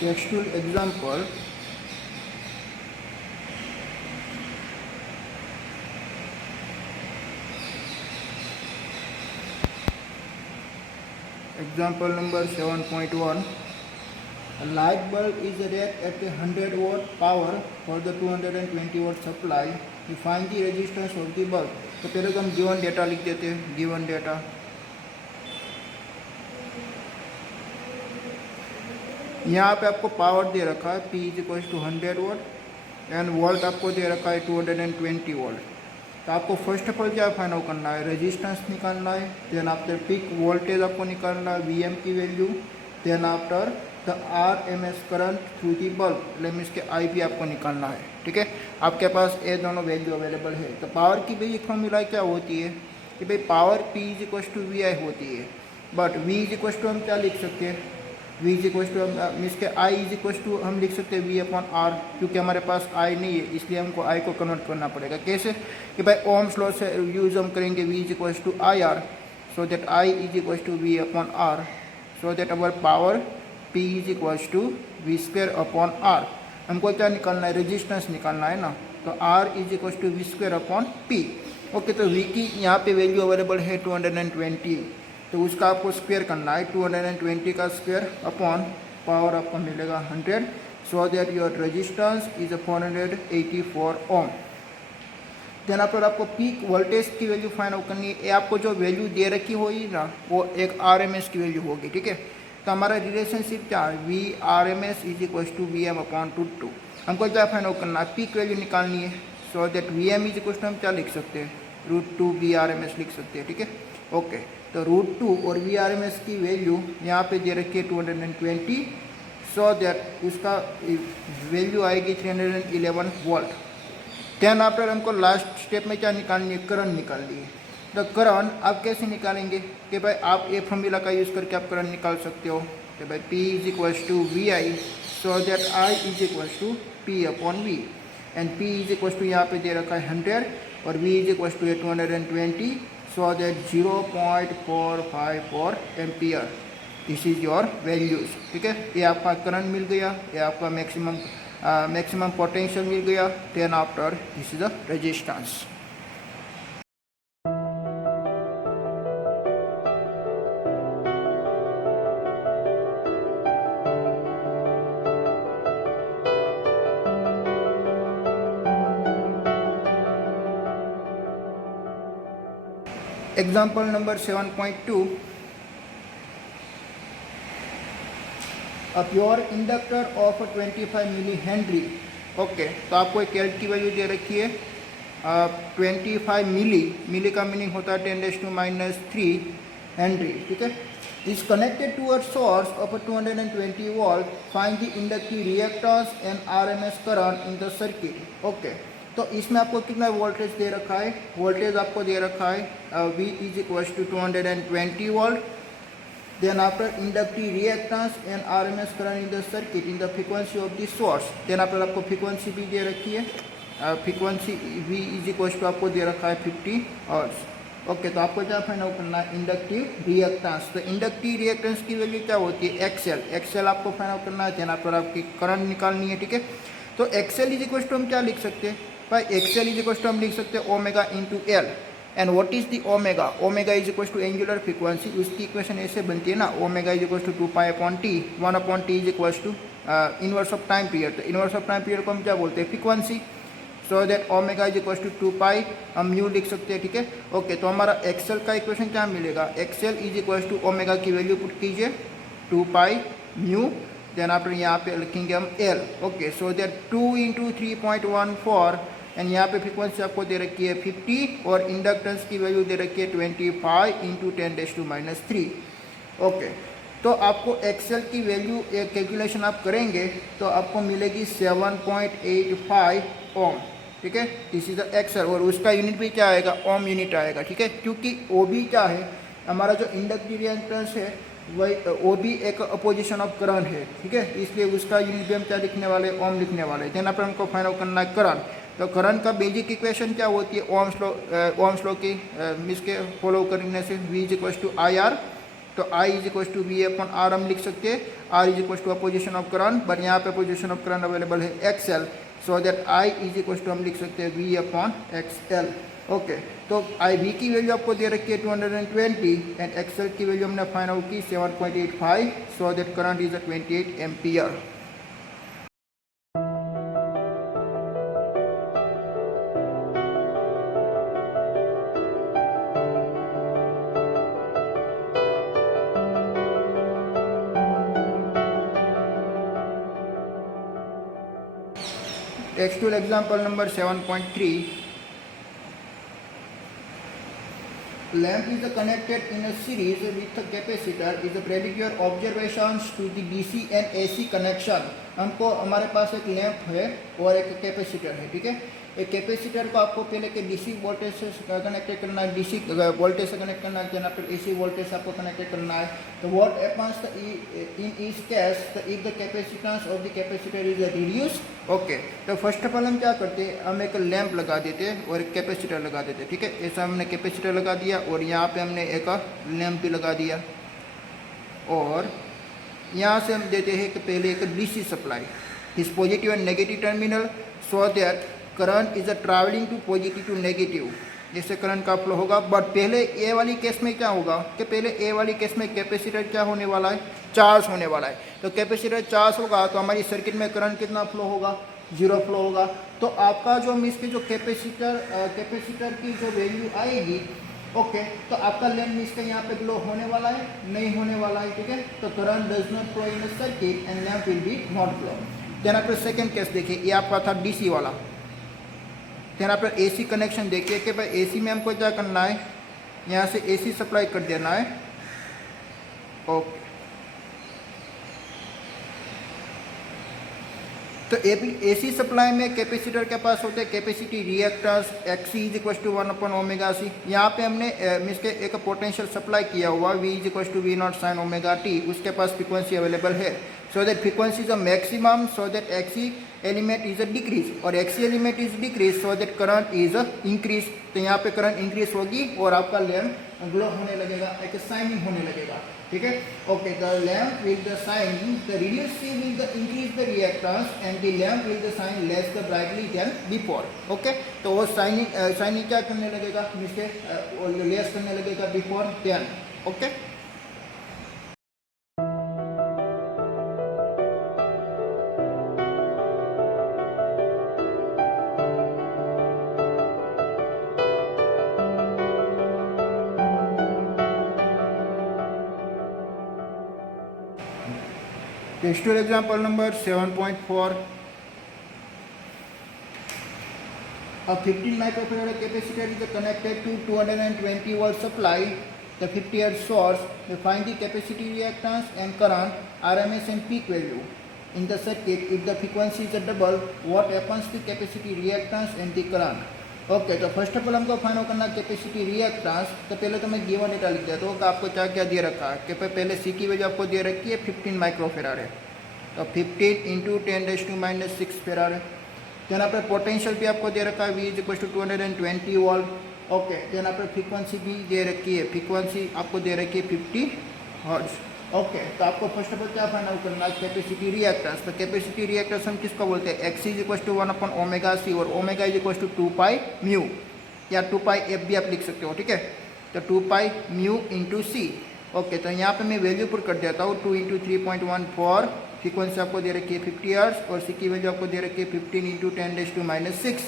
Textual example example number 7.1. A light bulb is rated at 100 watt power for the 220 watt supply. You find the resistance of the bulb. तो पहले तो हम given data लिख देते हैं, given data. यहाँ पे आपको पावर दे रखा है P is equal to 100 volt and volt आपको दे रखा है 220 वोल्ट। तो आपको फर्स्ट ऑफ ऑल क्या फाइंड आउट करना है, रेजिस्टेंस निकालना है, देन आफ्टर पीक वोल्टेज आपको निकालना है, वीएम की वैल्यू, then after the RMS current through the bulb, मतलब इसके आईपी आपको निकालना है। ठीक है, आपके पास ये दोनों वैल्यू अवेलेबल है। तो पावर की बेसिक फॉर्मूला क्या होती है कि भाई power P is equal to we i होती है, but v is equal to हम क्या लिख सकते हैं, वी इज इक्वल टू हम इसके आई इज इक्वल टू हम लिख सकते हैं वी अपॉन आर, क्योंकि हमारे पास आई नहीं है इसलिए हमको आई को कन्वर्ट करना पड़ेगा। कैसे कि भाई ओम्स लॉ से यूज हम करेंगे V is equal to I R, so that I is equal to V upon R, so that our power P is equal to V square upon R. हमको क्या निकालना है, रेजिस्टेंस निकालना है ना, तो R is equal to V square upon P. Okay, तो V की यहाँ पे वैल्यू अवेलेबल है 220, तो उसका आपको स्क्वायर करना है, 220 का स्क्वायर अपॉन पावर आपको मिलेगा 100, so that your resistance is 484 ohm. Then पर आपको पीक वोल्टेज की वैल्यू फाइंड आउट करनी है। आपको जो वैल्यू दे रखी होगी ना वो एक आरएमएस की वैल्यू होगी। ठीक है, तो हमारा रिलेशनशिप क्या है, V R M S is equal to V M upon √2। हमको क्या फाइंड आउट करना है, पीक वैल्यू निकालनी है, so that V M is equal to हम क्या लिख सकते हैं, √2 वी आर एम एस लिख सकते हैं। ठीक है, ओके, तो √2 और वी आर एम एस की वैल्यू यहाँ पे दे रखी है 220, सो दैट उसका वैल्यू आएगी 311 वोल्ट। देन आफ्टर हमको लास्ट स्टेप में क्या निकालनी है, करंट निकालनी है। तो करंट आप कैसे निकालेंगे कि भाई आप ये फॉर्मूला का यूज़ करके आप करंट निकाल सकते हो कि भाई P is equal to we I, so that I is equal to P upon V, and P is equal to यहाँ पे दे रखा है 100 और V is equal to 220, so that 0.454 ampere. This is your values. ठीक है, ये आपका करंट मिल गया, ये आपका मैक्सिमम पोटेंशियल मिल गया। Then after this is the resistance. Example number 7.2. A pure inductor of 25 millihenry. Okay, तो आपको एक कैरेट की वैल्यू दे रखी है 25 मिली का मीनिंग होता है 10⁻³ हेनरी। ठीक है, is connected to a source of 220 volt, find the inductive reactance and RMS current in the circuit. Okay, तो इसमें आपको कितना वोल्टेज दे रखा है, वोल्टेज आपको दे रखा है V is equal to 220 volt. Then after inductive reactance and RMS current in the circuit in the frequency of the source. Then after आपको फ्रीक्वेंसी भी दे रखी है, frequency V is equal to आपको दे रखा है 50 हर्ट्ज। ओके, तो आपको क्या फाइंड आउट करना है, इंडक्टिव रिएक्टेंस। तो इंडक्टिव रिएक्टेंस की वैल्यू क्या होती है, एक्सएल आपको फाइंड आउट करना है। देन आफ्टर आपकी करंट निकालनी है। ठीक है, तो एक्सएल इज इक्वल टू हम क्या लिख सकते हैं भाई, एक्सएल इज इक्वल टू हम लिख सकते हैं omega into l. And what is the omega, omega is equal to angular frequency. उसकी इक्वेशन ऐसे बनती है ना, omega is equal to 2π upon t, 1 upon t is equal to inverse of time period. तो इनवर्स ऑफ टाइम पीरियड को हम क्या बोलते हैं, frequency. So that omega is equal to 2π हम म्यू लिख सकते हैं। ठीक है, ओके, तो हमारा एक्सएल का इक्वेशन क्या मिलेगा, XL is equal to omega की वैल्यू पुट कीजिए 2π म्यू, देन आफ्टर यहाँ पे लिखेंगे हम L. Okay, so that 2 into 3.14 and यहाँ पे फ्रीक्वेंसी आपको दे रखी है 50 और इंडक्टेंस की वैल्यू दे रखी है 25 इंटू 10⁻³ ओके, तो आपको एक्सएल की वैल्यू कैलकुलेशन आप करेंगे तो आपको मिलेगी 7.85 ओम। ठीक है, दिस इज द एक्सएल, और उसका यूनिट भी क्या आएगा, ओम यूनिट आएगा। ठीक है, क्योंकि ओ भी क्या है, हमारा जो इंडक्टिव रिएक्टेंस है वही वो भी एक अपोजिशन ऑफ करंट है। ठीक है, इसलिए उसका यूनिट भी हम क्या लिखने वाले, ओम लिखने वाले। देन पर हमको फाइंड आउट करना है करंट। तो करंट का बेसिक इक्वेशन क्या होती है, ओम्स लॉ की मिस के फॉलो करने से V is equal to I R तो I is equal to V upon R हम लिख सकते हैं। R is equal to position of current, but यहाँ पे पोजीशन ऑफ करंट अवेलेबल है XL, so that I is equal to हम लिख सकते हैं V अपॉन XL। ओके, तो IV की वैल्यू आपको दे रखी है 220 एंड XL की वैल्यू हमने फाइंड आउट की 7.85, सो that current is 28 ampere. Textual example number 7.3. Lamp is connected in a series with a capacitor is a predicate observations to the DC and AC connection। हमको हमारे पास एक lamp है और एक capacitor है, ठीक है। एक कैपेसिटर को आपको पहले के डीसी वोल्टेज से कनेक्ट करना है, डीसी वोल्टेज से कनेक्ट करना है, फिर एसी वोल्टेज से आपको कनेक्ट करना है। तो व्हाट हैपेंस इन इस case if the capacitance of the capacitor is reduce. Okay, तो फर्स्ट ऑफ ऑल हम क्या करते हैं, हम एक लैंप लगा देते हैं और एक कैपेसिटर लगा देते हैं, ठीक है। ऐसा हमने कैपेसिटर लगा दिया और यहाँ पे हमने एक लैंप भी लगा दिया, और यहाँ से हम देते हैं कि पहले एक डीसी सप्लाई इस positive and negative terminal, so that current is travelling to positive to negative, जैसे करंट का फ्लो होगा। बट पहले ए वाली केस में क्या होगा कि पहले ए वाली केस में कैपेसिटर क्या होने वाला है, चार्ज होने वाला है। तो कैपेसिटर चार्ज होगा तो हमारी सर्किट में करंट कितना फ्लो होगा, 0 फ्लो होगा। तो आपका जो इसके जो कैपेसिटर की जो वैल्यू आएगी, ओके, तो आपका लैंप इसका यहाँ पे ग्लो होने वाला है, नहीं होने वाला है, ठीक है। तो current does not flow in circuit and lamp will be not flow. Then आपका सेकंड केस देखिए, ये आपका था डीसी वाला। देन आपका एसी कनेक्शन देखिए कि भाई एसी में हमको क्या करना है, यहाँ से एसी सप्लाई कर देना है। ओके, तो एसी सप्लाई में कैपेसिटर के पास होते हैं capacity reactance XC is equal to 1/ω/c। यहाँ पे हमने इसके एक पोटेंशियल सप्लाई किया हुआ V is equal to V0 sin ω/t, उसके पास फ्रीक्वेंसी अवेलेबल है। So that frequency is a maximum, so that XC element is a decrease, और XC element is decrease, so that current is a increase. तो यहाँ पे current increase होगी और आपका लैंप ग्लो होने लगेगा, एक शाइनिंग होने लगेगा, ठीक है। Okay, the lamp will the shine the reduce C will the increase the reactance and the lamp will the shine less the brightly then before. Okay, तो वो शाइनिंग क्या करने लगेगा, मिस्टे लेस करने लगेगा before then. Okay, Textual example number 7.4. A 15 microfarad capacitor is connected to 220 volt supply, the 50 hertz source. We find the capacity reactance and current, RMS and peak value. In the circuit, if the frequency is double, what happens to capacity reactance and the current? Okay, तो first of all हमको find out करना capacity reactance. तो पहले तो मैं given data लिख देता हूँ कि आपको क्या क्या दे रखा है, कि पहले सी की वैल्यू आपको दे रखी है 15 माइक्रोफेराड है, तो 15 इंटू 10⁻⁻⁶ फेराड है। देन आपका पोटेंशियल भी आपको दे रखा है V is equal to 220 volt. Okay, then आपका फ्रीक्वेंसी भी दे रखी है, फ्रीक्वेंसी आपको दे रखी है 50 हर्ट्ज। ओके, तो आपको फर्स्ट ऑफ ऑल क्या फाइंड आउट करना है, कैपेसिटी रिएक्टेंस। तो कैपेसिटी रिएक्टेंस हम किसको बोलते हैं, x is equal to 1/ω/c और ओमेगा इज इक्वल टू 2πμ या 2πf भी आप लिख सकते हो, ठीक है। तो 2πμ इंटू सी। ओके, तो यहाँ पे मैं वैल्यू पुट कर देता हूँ, 2 इंटू 3.14, फ्रीक्वेंसी आपको दे रखी है 50 हर्ट्ज और सी की वैल्यू आपको दे रखी है 15 इंटू 10⁻⁶,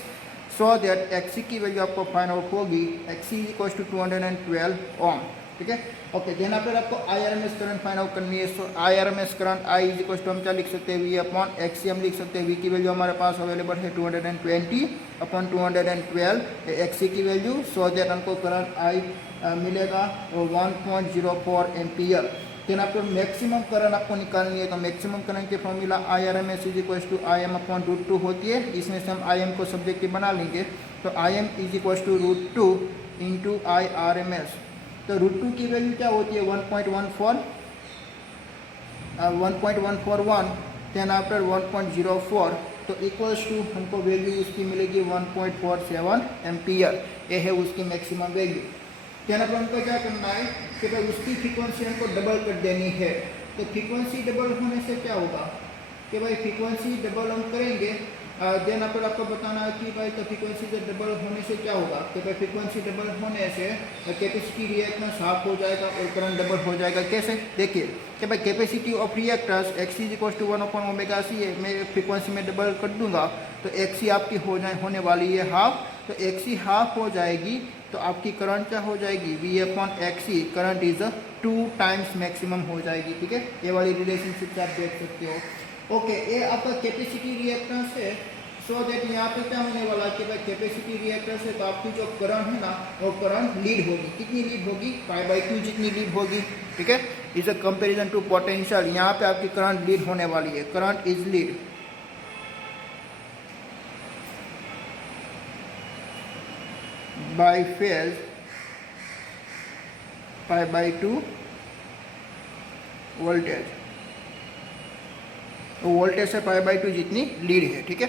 सो दैट एक्सी की वैल्यू आपको फाइंड आउट होगी, एक्सी इज इक्वल टू 212 ओम, ठीक है। ओके, देन फिर आपको IRMS करंट फाइंड आउट करनी है। So IRMS current I is equal to हम क्या लिख सकते हैं, V अपॉन एक्सी हम लिख सकते हैं। V की वैल्यू हमारे पास अवेलेबल है 220 अपॉन 212 एक्सी की वैल्यू, सो दैट हमको करंट I मिलेगा 1.04 एम्पियर। देन आपको मैक्सिमम करंट आपको निकालनी है, तो मैक्सिमम करंट की formula IRMS is equal to IM upon √2 होती है। इसमें से हम IM को सब्जेक्टिव बना लेंगे, तो IM is equal to √2 into IRMS। तो √2 की वैल्यू क्या होती है 1.141, देन आफ्टर 1.04, तो इक्वल्स टू हमको वैल्यू उसकी मिलेगी 1.47 एम्पियर। ये है उसकी मैक्सिमम वैल्यू। तेना पर हमको क्या करना है कि भाई उसकी फ्रीक्वेंसी हमको डबल कर देनी है। तो फ्रीक्वेंसी डबल होने से क्या होगा कि भाई फ्रीक्वेंसी डबल हम करेंगे, देन पर आपको बताना है कि भाई तो फ्रीक्वेंसी से डबल होने से क्या होगा कि भाई फ्रीक्वेंसी डबल होने से कैपेसिटी रिएक्टेंस हाफ हो जाएगा और करंट डबल हो जाएगा। कैसे देखिए कि भाई capacity of reactors XC is equal to 1/ओमेगा सी है, मैं फ्रीक्वेंसी में डबल कर दूंगा तो एक्सी आपकी होने वाली है हाफ। तो एक्सी हाफ हो जाएगी तो आपकी करंट क्या हो जाएगी V/XC, current is 2 times maximum हो जाएगी। ठीक है, ये वाली रिलेशनशिप आप देख सकते हो। ओके, ये आपका कैपेसिटी रिएक्टेंस है। सो दैट यहाँ पे क्या होने वाला है कि भाई कैपेसिटी रिएक्टेंस है तो आपकी जो करंट है ना वो करंट लीड होगी। कितनी लीड होगी? π/2 जितनी लीड होगी। ठीक है, is a comparison to potential. यहाँ पे आपकी करंट लीड होने वाली है, current is lead by phase π/2 voltage. तो वोल्टेज से π/2 जितनी लीड है। ठीक है।